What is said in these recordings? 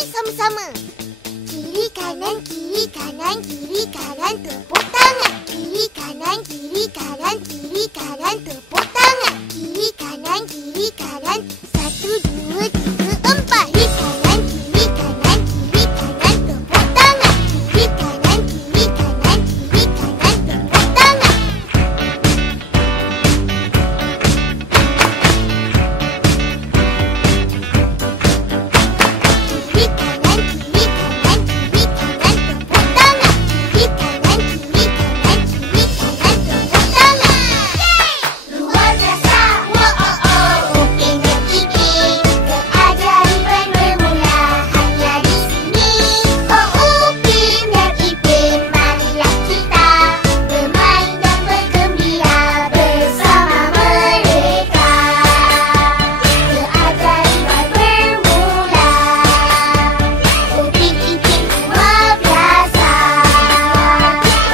Mari sama-sama. Kiri kanan, kiri kanan, kiri kanan, tepuk tangan. Kiri kanan, kiri kanan, kiri kanan, tepuk tangan. Kiri kanan, kiri kanan. 1, 2, 3, 4. Kiri kanan, kiri kanan, kiri kanan, tepuk tangan. Kiri kanan, kiri kanan, kiri kanan, tepuk tangan. Kiri kanan, kiri kanan, kiri kanan, tepuk tangan. Kiri kanan, kiri kanan, kiri kanan, tepuk tangan. Luar biasa, Upin dan Ipin, keajaiban bermula hanya di sini. Oh Upin dan Ipin, marilah kita bermain dan bergembira bersama mereka. Keajaiban bermula. Upin Ipin luar biasa.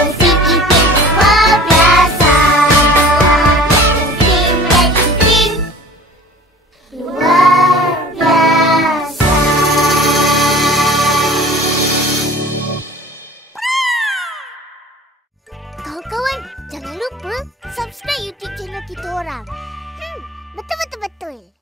Upin Ipin luar biasa. Upin dan Ipin luar biasa. Kawan-kawan, jangan lupa subscribe YouTube channel kita orang. Betul-betul-betul.